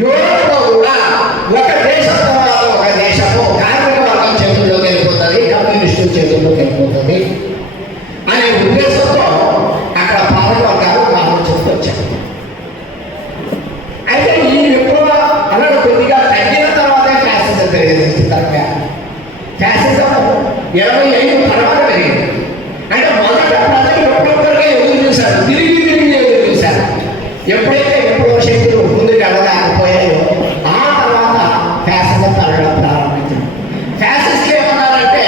యూరోప్లో కూడా ఒక దేశం తర్వాత ఒక దేశము కార్మిక వర్గం చేతుల్లోకి వెళ్ళిపోతుంది, కమ్యూనిస్టుల చేతుల్లోకి వెళ్ళిపోతుంది అనే ఉద్దేశంతో అక్కడ పాలక వర్గాలు ఆలోచిస్తూ వచ్చారు. అయితే ఈ విప్లవ అన్నాడు కొద్దిగా తగ్గిన తర్వాతే ఫ్యాసిజం పెరిగింది. ఫ్యాసిజం 25 తర్వాత పెరిగింది. అంటే మొదట ప్రజలు విప్లవంగా ఎదురు చూశారు, తిరిగి ఎదురు చూశారు. ఎప్పుడైతే విప్లవ శక్తులు ముందుకు అడగలేకపోయాయో ఆ తర్వాత ఫ్యాసిజం పెరగడం ప్రారంభించారు. ఫ్యాసిస్టులు ఏమన్నారంటే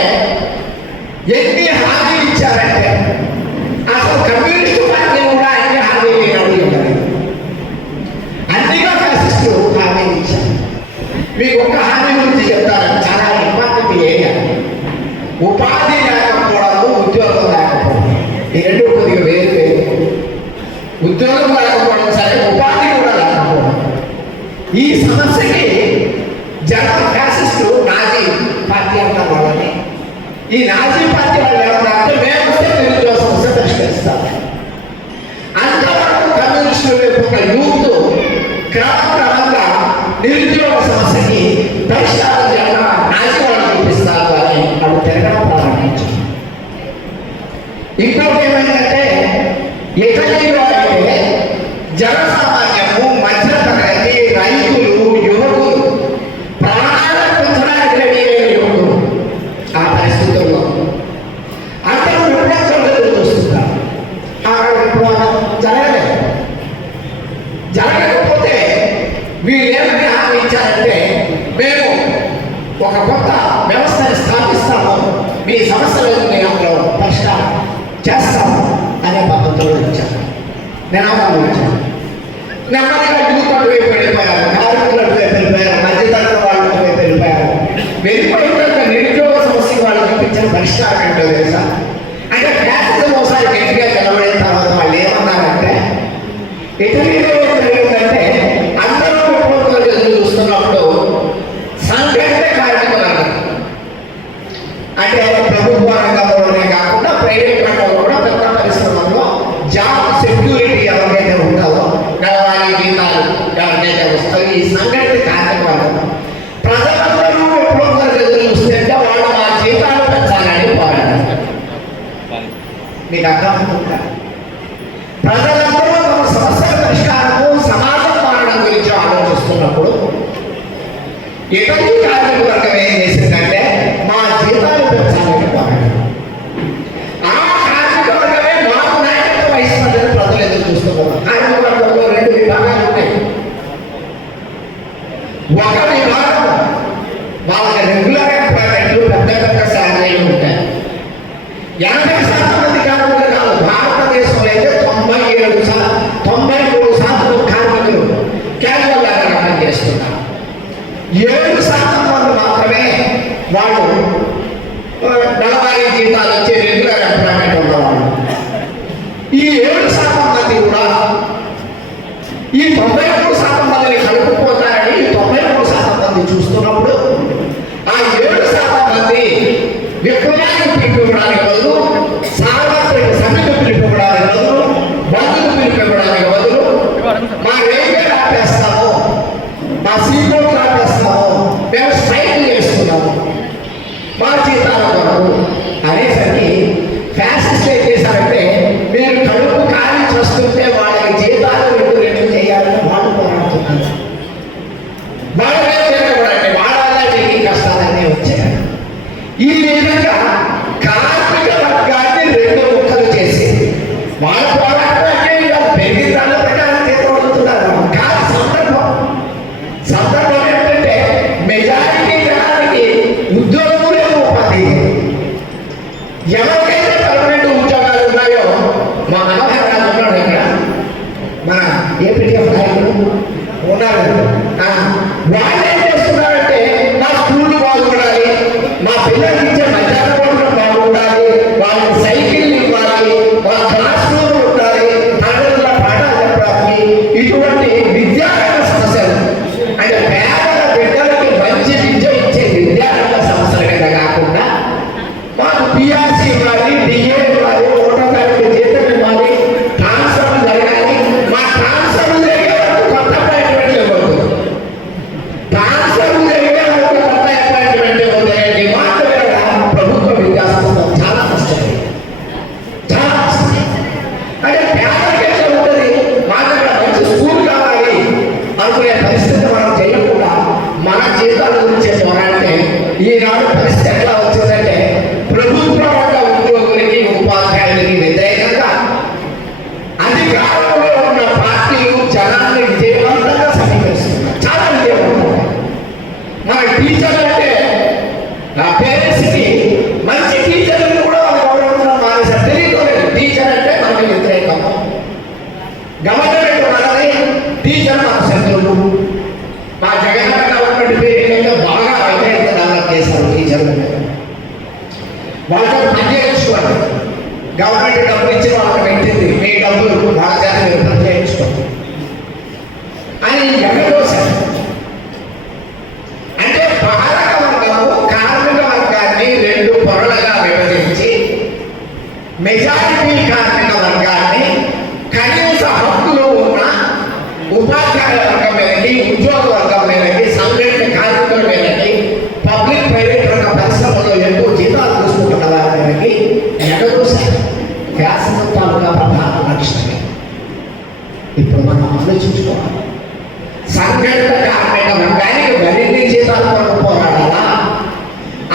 ఎన్ని హామీలు ఇచ్చారంటే అసలు కమ్యూనిస్టు పార్టీలు కూడా అన్ని హామీలు అడిగారు. అన్నిగా ఫ్యాసిస్టులు హామీలు ఇచ్చారు. మీకు ఒక హామీ గురించి చెప్తారు, చాలా ఇంపార్టెంట్ ఏరియా. ఉపాధి లేకపోవడం, ఉద్యోగం లేకపోవడం, ఈ రెండు కొద్దిగా వేరు వేరు. ఉద్యోగం లేకపోవడం సరే, ఉపాధి కూడా లేకపోవడం. ఈ సమస్యకి జర్మన్ ఫ్యాసిస్టు నాజీ పార్టీ అంటారు వాళ్ళని. ఈ నాజీ పార్టీ వాళ్ళు ఏమన్నారంటే మేము వస్తే నిరుద్యోగ సమస్య పరిష్కరిస్తాం. అంతవరకు కమ్యూనిస్టుల వైపు ఒక యూత్ క్రమక్రమంగా నిరుద్యోగ సమస్యకి పరిష్కారం చేయడం నాజీ వాళ్ళు చూపిస్తారు అని వాళ్ళు తిరగడం ప్రారంభించారు. ఇంకొకటి ఏమైందంటే ఇటలీలో అయితే జనసామాన్యము, మధ్య తరగతి, రైతులు, యువకులు ప్రాణాలను పెంచడానికి రెడీ అయిన యువకులు ఆ పరిస్థితుల్లో అందరూ విప్లవం చూస్తున్నారు. అక్కడ విప్లవం జరగకపోతే వీళ్ళేమని హామీ ఇచ్చారంటే మేము ఒక కొత్త వ్యవస్థని స్థాపిస్తాము, మీ సమస్యలను అందులో పరిష్కారం చేస్తాము అనే పద్ధతులు ఇచ్చారు, నినాదాలు ఇచ్చారు. నెమ్మదిగా యూత్ వైపు వెళ్ళిపోయారు, కార్మికుల వైపు వెళ్ళిపోయారు, మధ్యతరగతి వాళ్ళ వైపు వెళ్ళిపోయారు. వెళ్ళిపోయిన నిరుద్యోగ సమస్య వాళ్ళు చూపించిన పరిష్కారం ఏంటో తెలుసా? అంటే ఫ్యాసిజం ఒకసారి గట్టిగా నిలబడిన తర్వాత వాళ్ళు ఏమన్నారంటే ఇటలీలో జరిగిందంటే అందరూ విప్లవం ఎదురు చూస్తున్నప్పుడు సంఘటిత కార్మికులు అంటే ప్రభుత్వ రంగంలోనే కాకుండా ప్రైవేట్ రంగంలో కూడా పెద్ద పరిశ్రమల్లో జాబ్ సెక్యూరిటీ ఎవరికైతే ఉంటుందో, నెలవారీ జీతాలు ఎవరికైతే వస్తాయో ఈ సంఘటిత కార్మిక వర్గం ప్రజలందరూ విప్లవం ఎదురు చూస్తే వాళ్ళు మా జీతాలు పెంచాలని పోరాడారు. మీకు అర్థమవుతుందా? ప్రజలందరూ తమ సమస్యల పరిష్కారము, సమాజం మారడం గురించి ఆలోచిస్తున్నప్పుడు ఇటలీ కార్మిక వర్గం ఏం చేసిందంటే మా జీతాలు పెంచాలని పోరాడారు. ఆ కార్మిక వర్గమే మాకు నాయకత్వం వహిస్తుందని ప్రజలు ఎదురు చూస్తున్నారు. కార్మిక వర్గంలో 2 విభాగాలు ఉన్నాయి. ఒక విభాగం వాళ్ళకి రెగ్యులర్ ఎంప్లాయ్మెంట్లు, పెద్ద పెద్ద శాలరీలు ఉంటాయి. 80% మంది కార్మికులు కాదు, భారతదేశంలో అయితే 93% కార్మికులు క్యాజువల్ లేబర్ పని చేస్తున్నారు. 7% మంది మాత్రమే వాళ్ళు నెలవారీ జీతాలు వచ్చే రెగ్యులర్ ఎంప్లాయ్మెంట్ ఉన్నవాళ్ళు. ఈ 7% మంది కూడా ఈ 93% మందిని కలుపుకోతారని 93% మంది చూస్తున్నప్పుడు ఆ 7% మంది విప్లవాన్ని పిలిపివ్వడానికి బదులు, సార్వత్రిక సమ్మెకు పిలిపివ్వడానికి బదులు, బంధుకు పిలిపివ్వడానికి బదులు మా రైల్వే ఆపేస్తాము, మా సీపోర్ట్లు ఆపేస్తాము, మేము స్ట్రైక్ చేస్తున్నాము మా జీతాల కొరకు అనేసరికి అనుకునే పరిస్థితి మనం చేయకుండా మన జీవితాల గురించి చెప్పాలంటే ఈనాడు పరిస్థితి ఎట్లా వచ్చిందంటే ప్రభుత్వ రంగ ఉద్యోగులకి ఉపాధ్యాయులకి వ్యతిరేకంగా అధికారంలో ఉన్న పార్టీలు జనాన్ని విజయవంతంగా సమీకరిస్తున్నారు. చాలా విజయవంతంగా. మన టీచర్లు అంటే నా పేరెంట్స్కి మంచి టీచర్లు కూడా వాళ్ళు గౌరవించడం మానేసారు. తెలియదు టీచర్ అంటే మనకి వ్యతిరేకం, గవర్నమెంట్ మనది, టీచర్ మన శత్రువులు. మా జగన్ గవర్నమెంట్ పేరు బాగా వ్యతిరేకత డెవలప్ చేశారు టీచర్లు. వాళ్ళతో పని చేయించుకోండి, గవర్నమెంట్ డబ్బులు ఇచ్చి వాళ్ళకి పెట్టింది, మీ డబ్బులు వాళ్ళ చేత మీరు పని చేయించుకోండి అని ఎగదోశారు. అంటే పాలక వర్గము కార్మిక వర్గాన్ని రెండు పొరలుగా విభజించి మెజారిటీ కార్మిక వర్గాన్ని కనీస హక్కులు ఉన్న ఉపాధ్యాయ వర్గం మీదకి, ఉద్యోగ వర్గం మీదకి, సంఘటిత కార్మికుల మీదకి, పబ్లిక్ ప్రైవేట్ రంగ పరిశ్రమలో ఎక్కువ జీతాలు చూసుకుంటున్న వారి మీదకి ఎగదోశారు. ఫ్యాషన్ తాలూకా ప్రధాన లక్ష్యమే. ఇప్పుడు మనం ఆలోచించుకోవాలి, సంఘటిత కార్మిక వర్గానికి మరిన్ని జీతాల కొరకు పోరాడాలా,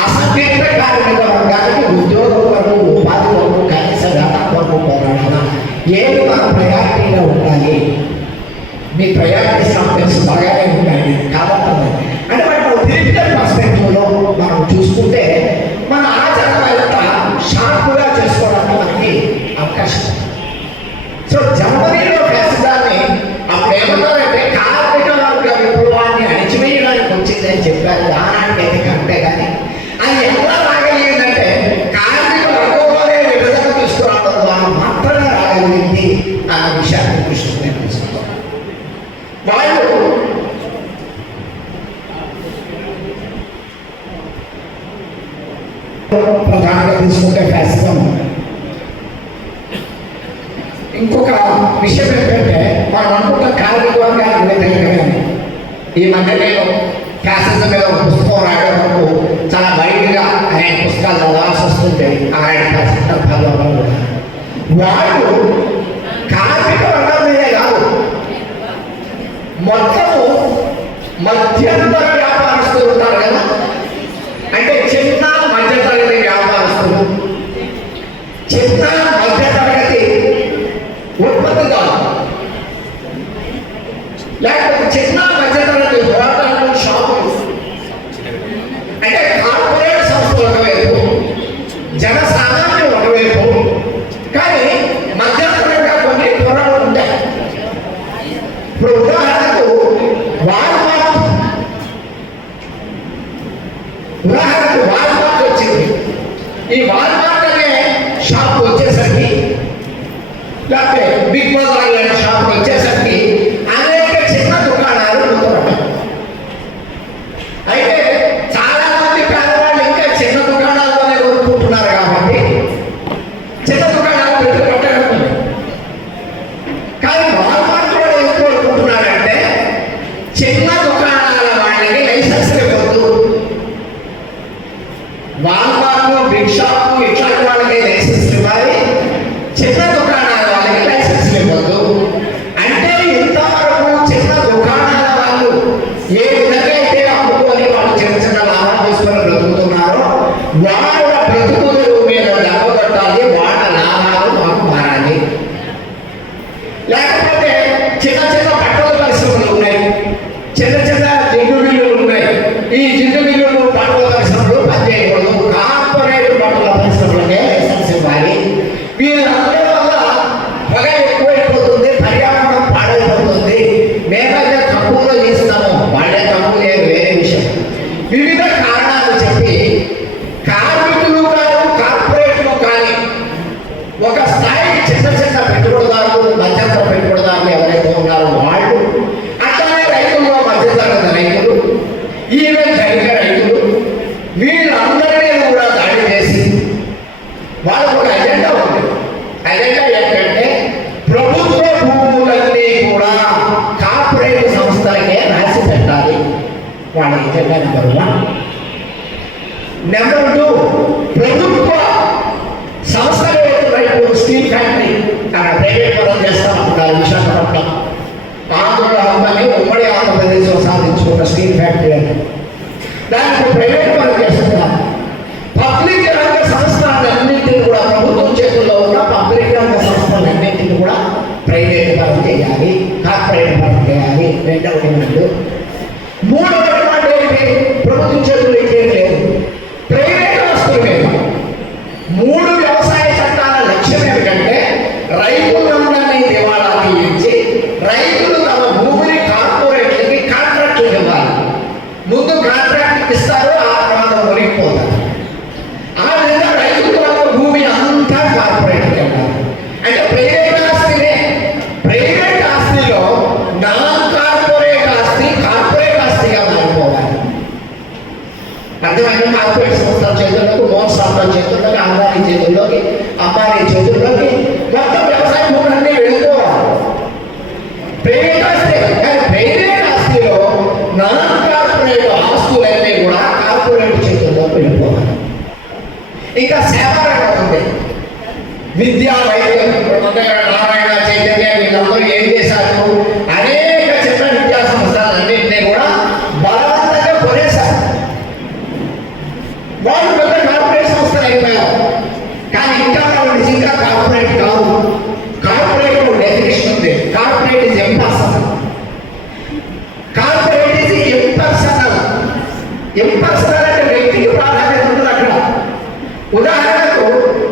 అసంఘటిత కార్మిక వర్గానికి ఉద్యోగం కొరకు, ఉపాధి కొరకు, కనీస వేతనం కొరకు పోరాడాలా? ఏది మన ప్రయారిటీగా ఉండాలి? మీ ప్రయారిటీస్ నాకు తెలుసు, బాగానే ఉంటాయి కాబట్టి అంటే మనం థియరిటికల్ పర్స్పెక్టివ్లో మనం చూసుకుంటే మన ఆచరణ ఎంత షార్ప్గా చేసుకోవడానికి మనకి అవకాశం. సో జర్మనీలో ఫ్యాసిజాన్ని అప్పుడు ఏమన్నారంటే కార్మిక వర్గ విప్లవాన్ని అణిచివేయడానికి వచ్చిందని చెప్పారు. ఆనాటికైతే కరెక్టే, కానీ అది ఎలా రాగలిగిందంటే కార్మిక వర్గంలోనే విభజన తీసుకురావడం ద్వారా మాత్రమే రాగలిగింది అన్న విషయాన్ని దృష్టిలో తీసుకుంటాం. వాళ్ళు ప్రధానంగా తీసుకుంటే ఫ్యాసిజం. ఇంకొక విషయం ఏంటంటే మనం అనుకుంటాం కార్మిక వర్గానికి వ్యతిరేకంగా. ఈ మధ్య నేను ఫ్యాసిజం మీద ఒక పుస్తకం రాయడం వరకు చాలా వైడ్గా అనేక పుస్తకాలు చదవాల్సి వస్తుంది. ఆయన సందర్భాల్లో కూడా వాళ్ళు కార్మిక వర్గం మీదే కాదు, మొత్తము మధ్యంతర వ్యాపారస్తులు ఉంటారు కదా, అంటే చిన్న మధ్యతరగతి వ్యాపారస్తులు, చిన్న మధ్యతరగతి ఉత్పత్తిదారు, లేకపోతే చిన్న మధ్యతరగతి హోటళ్ళు, షాపులు, అంటే కార్పొరేట్ సంస్థలు ఒకవైపు, జనసామాన్యం ఒకవైపు, కానీ మధ్యతరగతిగా కొన్ని పొరలు ఉంటాయి. ఇప్పుడు ఉదాహరణకు వాల్మార్ట్ వచ్చింది. ఈ వాల్మార్ట్ అనే షాప్ వచ్చేసరికి, లేకపోతే బిగ్ బజార్ అనే షాప్ వచ్చేసరికి అనేక చిన్న దుకాణాలు ఉంటున్నాయి. అయితే చాలా మంది పేదవాళ్ళు ఇంకా చిన్న దుకాణాల్లోనే కొనుక్కుంటున్నారు కాబట్టి చిన్న దుకాణాలు పెట్టి కొట్టడం. కానీ వాల్మార్ట్ కూడా ఏం కోరుకుంటున్నారంటే చిన్న దుకాణాల వాళ్ళకి లైసెన్స్లు ఇవ్వద్దు. వాల్మార్ట్, బిగ్ షాప్ ఇట్లాంటి వాళ్ళకి లైసెన్స్లు ఇవ్వాలి, చిన్న దుకాణాల వాళ్ళకి లైసెన్స్లు ఇవ్వద్దు. అంటే ఇంతవరకు చిన్న దుకాణాల వాళ్ళు ఏ విధంగా అయితే అమ్ముకొని వాళ్ళు చిన్న చిన్న లాభాలు తీసుకొని బ్రతుకుతున్నారో వాళ్ళ బ్రతుకులు మీద దెబ్బకొట్టాలి, వాళ్ళ లాభాలు మాకు మారాలి. లేకపోతే చిన్న చిన్న బట్టల పరిశ్రమలు ఉన్నాయి, చిన్న చిన్న జిడ్డు మిల్లులు ఉన్నాయి. ఈ జిడ్డు మిల్లులు, బట్టల పరిశ్రమలు పనిచేయకూడదు, కార్పొరేట్ బట్టల పరిశ్రమలకే లైసెన్స్ ఇవ్వాలి. వీళ్ళందరి వల్ల పొగ ఎక్కువైపోతుంది, పర్యావరణం పాడైపోతుంది. మేమైతే తక్కువలో చేస్తాము, వాళ్ళే తక్కువ లేదు, వేరే విషయం. వివిధ కారణాలు చెప్పి కార్మికులు కాదు, కార్పొరేట్లు కానీ ఒక స్థాయి చిన్న చిన్న పెట్టుబడిదారులు, మధ్యంతర పెట్టుబడిదారులు ఎవరైతే ఉన్నారో వాళ్ళు, అట్లానే రైతుల్లో మధ్యతరగతి రైతులు, ఈవెన్ ధనిక రైతులు, వీళ్ళందరినీ కూడా దాడి చేసి వాళ్ళకు ఒక ఎజెండా ఉంది. ఎజెండా ఏంటంటే ప్రభుత్వ భూములన్నీ కూడా కార్పొరేట్ సంస్థలకే రాసి పెట్టాలి. వాళ్ళ ఎజెండా నెంబర్ 1. నెంబర్ 2, ప్రభుత్వ సంస్థలు వైపు స్టీల్ ఫ్యాక్టరీ ప్రైవేట్ పరం చేస్తాం అనుకుంటారు విశాఖపట్నం. ఆ ఆంధ్రుల హక్కుని ఉమ్మడి ఆంధ్రప్రదేశ్లో సాధించుకున్న స్టీల్ ఫ్యాక్టరీ అని దానికి ప్రైవేట్ పని చేస్తున్నారు. పబ్లిక్ రంగ సంస్థలన్నింటినీ కూడా ప్రభుత్వం చేతుల్లో ఉన్న పబ్లిక్ రంగ సంస్థలన్నింటినీ కూడా ప్రైవేట్ పరం చేయాలి, కార్పొరేట్ పరం చేయాలి. రెండవ డిమాండ్. మూడవ డిమాండ్ ఏంటి? ప్రభుత్వం చేతుల్లో ఏం లేదు, ప్రైవేట్ ఆస్తుల మీద. మూడు వ్యవసాయ చట్టాల లక్ష్యం ఏమిటంటే రైతులందరినీ దివాళా తీయించి రైతులు తమ భూమిని కార్పొరేట్లకి కాంట్రాక్టులు ఇవ్వాలి. ముందు కాంట్రాక్ట్ ఇస్తారు, ఆ తర్వాత మునిగిపోతారు. ఆ విధంగా రైతుల భూమి అంతా కార్పొరేట్కి వెళ్ళాలి. అంటే ప్రైవేట్ ఆస్తినే, ప్రైవేట్ ఆస్తిలో నాన్ కార్పొరేట్ ఆస్తి కార్పొరేట్ ఆస్తిగా మారిపోవాలి. అర్థమైన కార్పొరేట్ సంస్థల చేతుల్లోకి, మోన్ సంస్థల చేతుల్లోకి, ఆదాని చేతుల్లోకి, అమ్మాయి చేతుల్లోకి మొత్తం వ్యవసాయ భూములన్నీ వెళ్ళిపోవాలి. ప్రైవేట్ ఆస్తి. కానీ ప్రైవేట్ ఆస్తిలో నాన్ కార్పొరేట్ ఆస్తులన్నీ కూడా కార్పొరేట్ చేతుల్లోకి వెళ్ళిపోవాలి. ఇంకా సేవా రంగం ఉంది. విద్యా, వైద్యం, నారాయణ, చైతన్య వీళ్ళందరూ ఏం చేశారు? అనేక చిన్న విద్యా సంస్థలన్నింటినీ కూడా బలవంతంగా కొనేశారు. వాళ్ళు పెద్ద కార్పొరేట్ సంస్థలు అయిపోయారు. కానీ ఇంకా వాళ్ళు నిజంగా కార్పొరేట్ కాదు. కార్పొరేట్ డెఫినేషన్ ఉంది. Corporate is impersonal. Corporate is impersonal. Impersonal అంటే వ్యక్తికి ప్రాధాన్యత ఉంటుంది అక్కడ. ఉదాహరణకు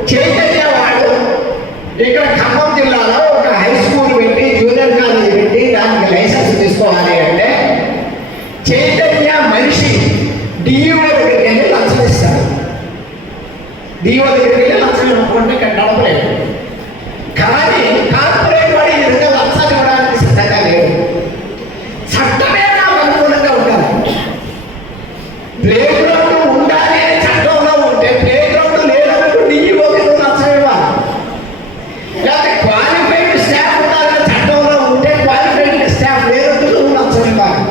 చైతన్య వాడు ఇక్కడ ఖమ్మం జిల్లాలో ఒక హై స్కూల్ పెట్టి, జూనియర్ కాలేజీ పెట్టి దానికి లైసెన్స్ తీసుకోవాలి అంటే చైతన్య మనిషి డిఓ దగ్గరికి వెళ్ళి లంచం ఇస్తాడు. డిఓ దగ్గరికి వెళ్ళి లంచం ఇవ్వకుండా ఇక్కడ నడపలేదు. కానీ కార్పొరేట్ వాడు ఈ విధంగా లంచాలు ఇవ్వడానికి సిద్ధంగా లేదు. చట్టమే నాకు అనుకూలంగా ఉండాలి. ప్లే గ్రౌండ్ ఉండాలి అని చట్టంలో ఉంటే ప్లే గ్రౌండ్ లేనప్పుడు డిఈఓకి లంచం ఇవ్వాలి. లేకపోతే క్వాలిఫైడ్ స్టాఫ్ ఉండాలని చట్టంలో ఉంటే క్వాలిఫైడ్ స్టాఫ్ లేనప్పుడు లంచం ఇవ్వాలి.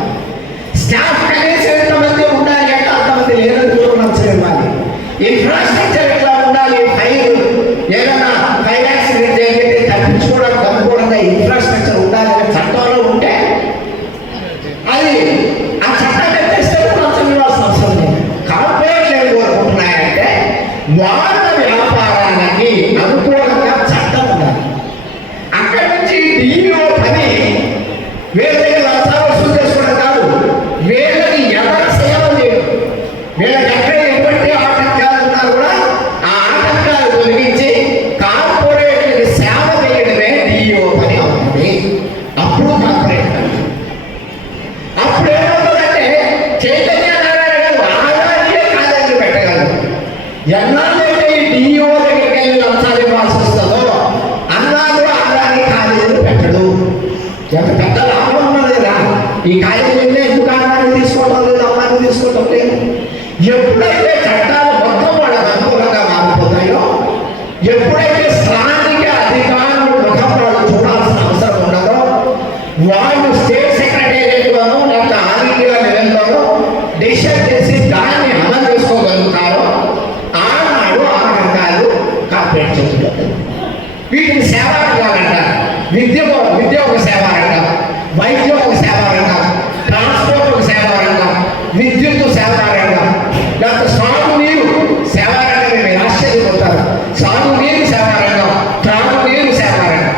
స్టాఫ్ కనీసం ఎంతమంది ఉండాలి అంటే అంతమంది లేనప్పుడు లంచం ఇవ్వాలి. ఇన్ఫ్రాస్ట్రక్చర్ ఎట్లా ఉండాలి? ఏదైనా ఫైర్ యాక్సిడెంట్ జరిగితే తప్పించుకోవడానికి అనుకూలంగా ఇన్ఫ్రాస్ట్రక్చర్ ఉండాలి అని చట్టంలో ఉంటే అది ఆ చట్టం ఎత్తేస్తే లంచం ఇవ్వాల్సిన అవసరం లేదు. కార్పొరేట్లు ఏం కోరుకుంటున్నాయంటే వాళ్ళ వ్యాపారానికి అనుకూలంగా చట్టం ఉండాలి. అక్కడి నుంచి డిఓ పని వేరే లంచాలు వసూలు చేసుకోవడం కాదు, వీళ్ళకి ఎవరి సేవ లేదు. వీళ్ళకి ఎక్కడ ఎటువంటి ఆటంకాలు ఉన్నా కూడా ఆ ఆటంకాలు తొలగించి కార్పొరేట్లకి సేవ చేయడమే డిఓ పని అవుతుంది. అప్పుడు కార్పొరేట్ పని. అప్పుడు ఏమవుతుందంటే చైతన్య నారాయణ గారు ఆదాయే కాలేజీలు పెట్టగలరు. ఎన్నాళ్ళైతే ఈ డిఓ దగ్గరికి వెళ్ళి లంచాలు ఇవ్వాల్సి వస్తుందో అన్నాళ్ళు ఆదాయ కాలేజీలు పెట్టడు. ఎంత పెద్ద లాభం ఉన్నది కదా. ఈ కాలేజీలనే ఎందుకు ఆదాయాన్ని తీసుకోవడం లేదు, అమ్మాయిని తీసుకోవడం లేదు. ఎప్పుడైతే చట్టాలు మొత్తం వాళ్ళకి అనుకూలంగా మారిపోతాయో, ఎప్పుడైతే స్థానిక అధికారులు ముఖం వాళ్ళు చూడాల్సిన అవసరం ఉండదో, వాళ్ళు స్టేట్ సెక్రటేరియట్లోనూ లేకపోతే ఆల్ ఇండియా లెవెల్లోనూ డిసిషన్ చేసి దాన్ని అమలు చేసుకోగలుగుతారో ఆనాడు ఆ రంగాలు కార్పొరేట్ చేతుల్లో. వీటిని సేవా రంగాలు అంటారు. విద్య ఒక సేవా రంగం, వైద్యం ఒక సేవా రంగం, ట్రాన్స్పోర్ట్ ఒక సేవా రంగం, విద్యుత్ సేవా రంగం, లేకపోతే సాగునీరు సేవా రంగం. మీరు ఆశ్చర్యపోతారు. సాగునీరు సేవా రంగం, త్రాగునీరు సేవా రంగం.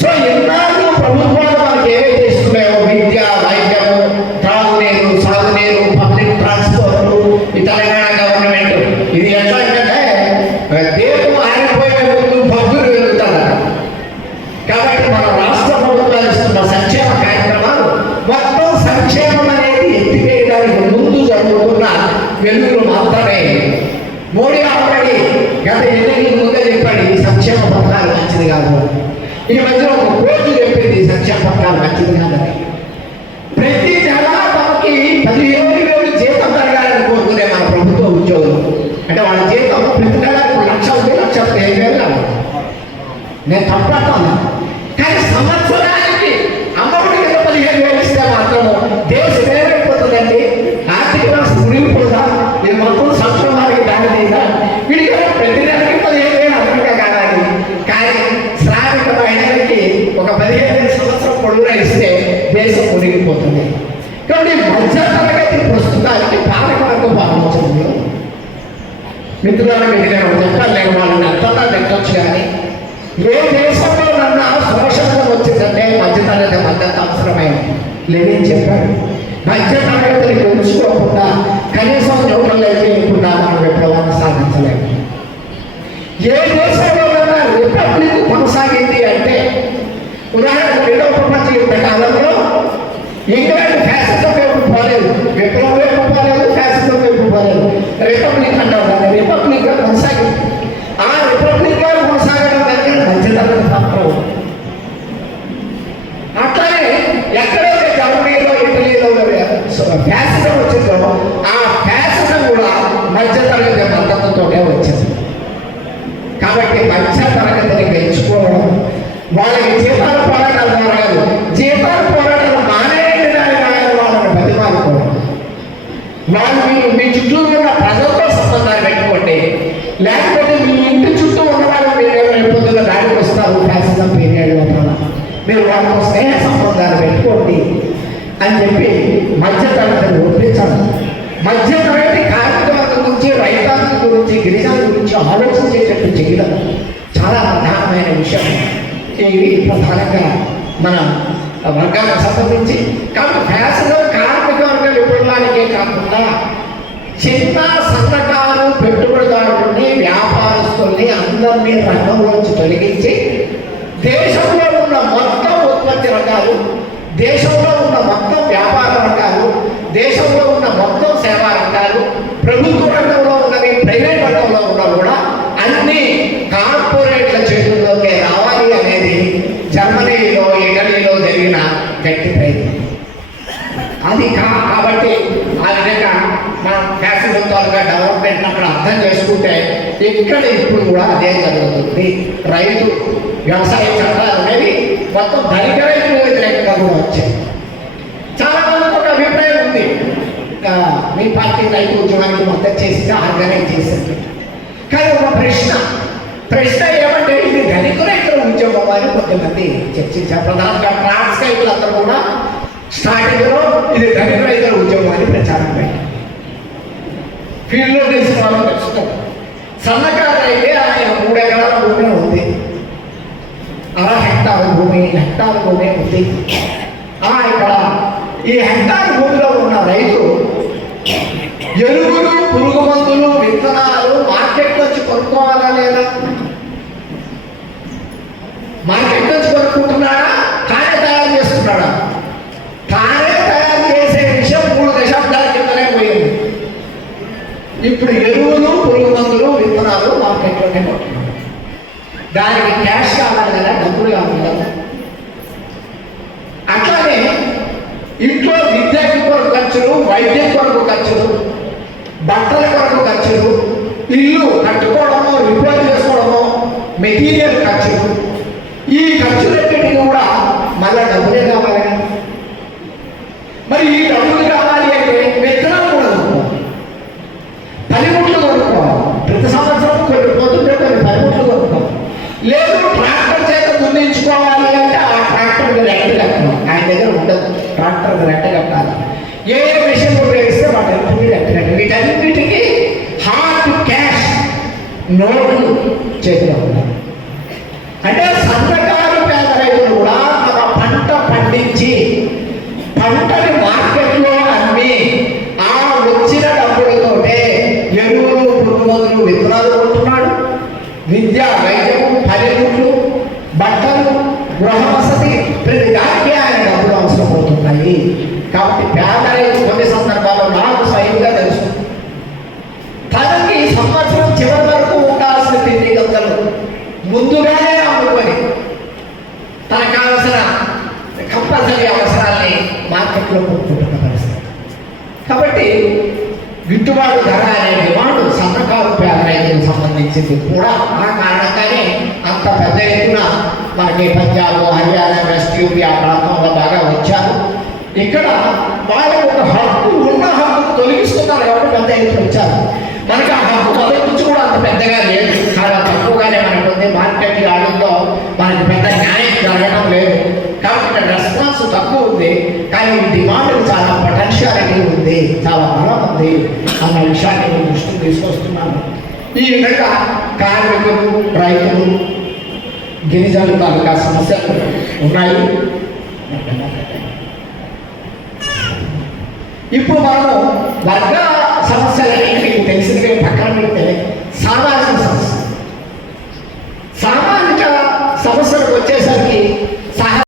సో ఎన్నాళ్ళు ప్రభుత్వాలు మనకి ఏవైతే ఇస్తున్నాయో విద్య, వైద్యము, త్రాగునీరు, సాగునీరు, పబ్లిక్ ట్రాన్స్పోర్ట్, ఈ తెలంగాణ గవర్నమెంట్ ఇది ఎట్లా అంటే దేశం ఆరిపోయే ముందు భక్తులు వెళ్తారు. కాబట్టి మన రాష్ట్ర ప్రభుత్వాలు ఇస్తున్న సంక్షేమ కార్యక్రమాలు మొత్తం సంక్షేమం అనేది ఎత్తివేయడానికి ముందు జరుగుతున్న వెలుగులు మాత్రమే. మోడీ ఆల్రెడీ గత ఎన్నికల ముందే చెప్పాడు ఈ సంక్షేమ పథకాలు మంచిది కాదు. ఈ మధ్యలో ఒక కోర్టు చెప్పింది సంక్షేమ పథకాలు మంచిది కాదని. ప్రతి నెల తమకి 15,000 జీతం పెరగాలని కోరుకునే మన ప్రభుత్వ ఉద్యోగులు అంటే వాళ్ళ జీతం ప్రతి నెల 1,15,000 కావాలి. నేను తప్పట్టాను. కానీ సంవత్సరానికి అమౌంట్ కింద 15,000 ఇస్తే మాత్రము దేశం ఏమైపోతుందండి? ఆర్థిక వ్యవస్థ మునిగిపోదా? ఇది మొత్తం సంక్షోభానికి దాని తీదా? వీడికి ప్రతి నెలకి 15,000 అదనంగా కావాలి. కానీ శ్రామిక మహిళలకి ఒక 15,000 సంవత్సరం పొడవునా ఇస్తే కాబట్టి మధ్య తరగతి ప్రస్తుతానికి పాలకవర్గం పాలించడంలో మిత్రులను మీకు నేను చెప్పలేను, వాళ్ళని ఎంతన్నా పెట్టచ్చు. కానీ ఏ దేశంలోనన్నా శోషణ వచ్చిందంటే మధ్యతరగతి మద్దతు అవసరమైంది. లేదని చెప్పాడు. మధ్య తరగతిని పెంచుకోకుండా కనీసం న్యూట్రల్ చేయకుండా మనం విప్లవాన్ని సాధించలేము. ఏ దేశంలోనన్నా రిపబ్లిక్ కొనసాగింది అంటే, ఉదాహరణకు రెండవ ప్రపంచ యుద్ధ కాలంలో ఇంగ్లాండ్ ఫ్యాసిజం వైపు పోలేదు, విప్లవం వైపు పోలేదు, ఫ్యాసిజం వైపు పోలేదు, రిపబ్లిక్ అంటారు దాన్ని. రిపబ్లిక్ గా కొనసాగింది. ఆ రిపబ్లిక్ గా కొనసాగడం దగ్గర మధ్యతరగతి పాత్ర ఉంది. అట్లానే ఎక్కడైతే జర్మనీలో, ఇటలీలో ఫ్యాసిజం వచ్చిందో ఆ ఫ్యాసిజం కూడా మధ్యతరగతి మద్దతుతోనే వచ్చింది. కాబట్టి మధ్య తరగతిని పెంచుకోవడం, వాళ్ళకి జీతాల పోరాటాల ద్వారా కాదు, జీతాల పోరాటాలు మానేయండి దాని వాళ్ళని బతిమాలుకోవడం. వాళ్ళు మీ చుట్టూ ఉన్న ప్రజలతో సంబంధాలు పెట్టుకోండి, లేకపోతే మీ ఇంటి చుట్టూ ఉన్న వాళ్ళు మీరు పొద్దున్న దాడికి వస్తారు. ఫ్యాసిజం పీరియడ్ లోపల మీరు వాళ్ళతో స్నేహ సంబంధాలు పెట్టుకోండి అని చెప్పి మధ్య తరగతిని ఒప్పించాలి. మధ్య తరగతి కార్మిక వర్గం గురించి, రైతాంగం గురించి, గిరిజనుల గురించి ఆలోచించేటట్టు చేయడం చాలా ప్రధానమైన విషయం. ఇవి ప్రధానంగా మన వర్గాలకు సంబంధించి. కాబట్టి ఫ్యాసిజం కార్మిక వర్గ విప్లవానికే కాకుండా చిన్న సన్నకారు పెట్టుబడిదారుల్ని, వ్యాపారస్తుల్ని అందరినీ రంగంలోంచి తొలగించి దేశంలో ఉన్న మొత్తం ఉత్పత్తి రంగాలు, దేశంలో ఉన్న మొత్తం వ్యాపార రంగాలు, దేశంలో ఉన్న మొత్తం సేవా రంగాలు, ప్రభుత్వ రంగంలో ఉన్నవి, ప్రైవేట్ రంగంలో ఉన్నవి కూడా అన్ని కార్పొరేట్ల చేతుల్లోకి రావాలి అనేది జర్మనీలో, ఇటలీలో జరిగిన గట్టి ప్రయత్నం. అది కాబట్టి ఆ విధంగా మనం ఫ్యాసిజం తాలూకా డెవలప్మెంట్ అక్కడ అర్థం చేసుకుంటే ఇక్కడ ఇప్పుడు కూడా అదే జరుగుతుంది. రైతు వ్యవసాయ చట్టాలు అనేవి మొత్తం ధనిక రైతుల వ్యతిరేకంగా కూడా వచ్చాయి. చాలా మందికి ఒక అభిప్రాయం ఉంది, మీ పార్టీ రైతు ఉద్యమానికి మద్దతు చేసింది, ఆర్గనైజ్ చేసింది. కానీ ఒక ప్రశ్న ఏమంటే ఇది ధనిక రైతుల ఉద్యమం అని కొంతమంది చర్చించారు. ప్రధానంగా ట్రాన్స్కైపులు అందరూ కూడా స్టార్టింగ్లో ఇది ధనిక రైతుల ఉద్యమం అని ప్రచారం పెట్టారు. ఫీల్డ్లో తెలిసిన వాళ్ళు తెలుసుకుంటారు. సన్నకారు అయితే ఆయన 3 ఎకరాల భూమి ఉంది, 1/2 హెక్టార్ భూమి, హెక్టార్ భూమి ఉంది. ఇక్కడ ఈ హెక్టార్ భూమిలో ఉన్న రైతు ఎరువులు, పురుగు మందులు, విత్తనాలు మార్కెట్ నుంచి కొనుక్కోవాలా లేదా? మార్కెట్ నుంచి కొనుక్కుంటున్నాడా, తానే తయారు చేస్తున్నాడా? తానే తయారు చేసే విషయం 3 దశాబ్దాల కిందనే పోయింది. ఇప్పుడు ఎరువులు, పురుగు మందులు, విత్తనాలు మార్కెట్లోనే కొంటున్నాడు. దానికి క్యాష్ కావాలి కదా, డబ్బులు కావాలి కదా. అట్లానే ఇంట్లో విద్య కొరకు ఖర్చులు, వైద్యం కొరకు ఖర్చులు, బట్టల కొరకు ఖర్చులు, ఇల్లు కట్టుకోవడమో, రిపేర్ చేసుకోవడమో, మెటీరియల్ ఖర్చులు, ఈ ఖర్చులన్నిటికీ కూడా మళ్ళా డబ్బులే కావాలి. మరి ఈ డబ్బులు కావాలి అంటే విత్తనం కూడా కొనుక్కోవాలి, పనిముట్లు కొనుక్కోవాలి. ప్రతి సంవత్సరం కొన్ని పోతుంటే కొన్ని పనిముట్లు కొనుక్కోవాలి. లేదు ట్రాక్టర్ చేత దున్నించుకోవాలి అంటే ఆ ట్రాక్టర్ రెంట్ కట్టాలి. ఆయన దగ్గర ఉండదు, ట్రాక్టర్ రెంట్ కట్టాలి. ఏ విషయం ఉపయోగిస్తే వాటి రెంట్ కట్టాలి. వీటన్నిటికీ హార్డ్ క్యాష్ నోట్లు చేతిలో ఉండాలి. అంటే సన్నకారు పేద రైతులు కూడా తమ పంట పండించి పంటని మార్కెట్లో అమ్మి ఆ వచ్చిన డబ్బులతోటే ఎరువులు, పురుగు మందులు, విత్తనాలు కొంటున్నాడు. విద్య, వైద్యము, పనిముట్లు, బట్టలు, గృహ వసతి, ప్రతి దానికి ఆయన డబ్బులు అవసరం అవుతున్నాయి. కాబట్టి పేద రైతు కొన్ని సందర్భాల్లో నాకు స్వయంగా తెలుసు, తనకి సంవత్సరం చివరి వరకు ఉండాల్సిన తిండి గంటలు ముందుగానే అమ్ముకొని తనకు కావలసిన కంపల్సరీ అవసరాల్ని మార్కెట్లో కొనుక్కుంటున్న పరిస్థితి. కాబట్టి గిట్టుబాటు ధర అనే డిమాండ్ సన్నకారు పేద రైతులకు సంబంధించింది కూడా. ఆ కారణంగానే అంత పెద్ద ఎత్తున మనకి పంజాబ్, హర్యానా, వెస్ట్ యూపీ ఆ ప్రాంతంలో బాగా వచ్చారు. ఇక్కడ వాళ్ళకి ఒక హక్కు ఉన్న హక్కు తొలగిస్తున్నారు కాబట్టి పెద్ద ఎత్తున వచ్చారు. మనకి ఆ హక్కు మొదటి నుంచి కూడా అంత పెద్దగా లేదు, చాలా తక్కువగానే మనకు ఉంది. మార్కెట్ ఆడంలో మనకి పెద్ద న్యాయం జరగడం లేదు. కాబట్టి రెస్పాన్స్ రెస్పాన్స్ తక్కువ ఉంది, కానీ ఈ డిమాండ్కి చాలా పొటెన్షియాలిటీ ఉంది, చాలా బలం ఉంది అన్న విషయాన్ని నేను దృష్టికి తీసుకొస్తున్నాను. ఈ విధంగా కార్మికులు, రైతులు, గిరిజనుల తాలూకా సమస్యలు ఉన్నాయి. ఇప్పుడు మనము వర్గ సమస్యలన్నింటినీ